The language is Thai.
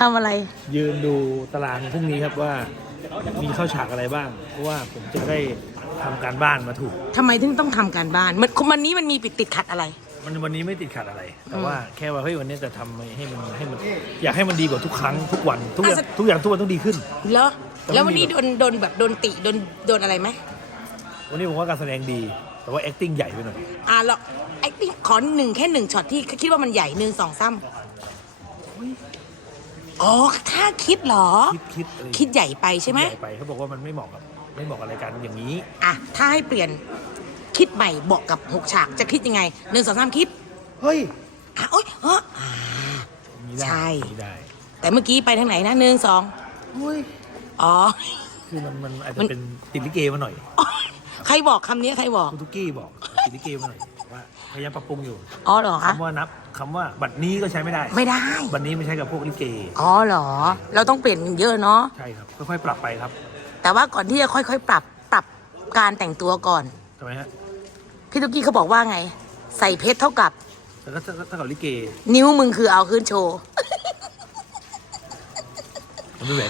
ทำอะไร ยืนดูตารางพรุ่งนี้ครับว่ามีเข้าฉากอะไรบ้าง เพราะว่าผมจะได้ทำการบ้านมาถูก ทำไมถึงต้องทำการบ้าน มันวันนี้มันมีปิดติดขัดอะไร มันวันนี้ไม่ติดขัดอะไร แต่ว่าแค่ว่าเฮ้ยวันนี้จะทำให้มันให้มัน อยากให้มันดีกว่าทุกครั้งทุกวันทุกอย่างอะทุกอย่างทุกวันต้องดีขึ้น เหรอแต่ไม่แล้ววันนี้มีโดนโดนแบบโดนติโดนโดนอะไรไหม วันนี้ผมว่าการแสดงดี แต่ว่า acting ใหญ่ไปหน่อย อ่าเราไอ้ติ๊กขอหนึ่งแค่หนึ่งช็อตที่คิดว่ามันใหญ่หนึ่งสองซ้ำ อ๋อถ้าคิดเหรอ คิดคิดอะไรคิดใหญ่ไปใช่ไหมใหญ่ไปเขาบอกว่ามันไม่เหมาะกับไม่เหมาะกับรายการอย่างนี้ อะ ถ้าให้เปลี่ยนคิดใหม่บอกกับหกฉากจะคิดยังไงหนึ่งสองสามคิดเฮ้ยอะโอ๊ยเอออ่าอย่างนี้ได้ใช่ อย่างนี้ได้แต่เมื่อกี้ไปทางไหนนะหนึ่งสองเฮ้ยอ๋อ คือมันมันอาจมัจะนเป็นติดลิเกมาหน่อย ใครบอกคำนี้ใครบอก คุณทุกกี้บอก ติดลิเกมาหน่อย ว่าพยายามปรับปรุงอยู่อ๋อเหรอคะ คำว่านับคำว่าบัตรนี้ก็ใช้ไม่ได้ ไม่ได้ บัตรนี้ไม่ใช่กับพวกลิเก อ๋อเหรอ เราต้องเปลี่ยนเยอะเนาะ ใช่ครับ ค่อยๆ ปรับไปครับแต่ว่าก่อนที่จะค่อยๆ ปรับปรับการแต่งตัวก่อน ทำไมฮะพี่ตุ๊กกี้เขาบอกว่าไง ใส่เพชรเท่ากับ แต่ก็ถ้าถ้ากับลิเกนิ้วมึงคือเอาขึ้นโชว์ มันไม่แหวน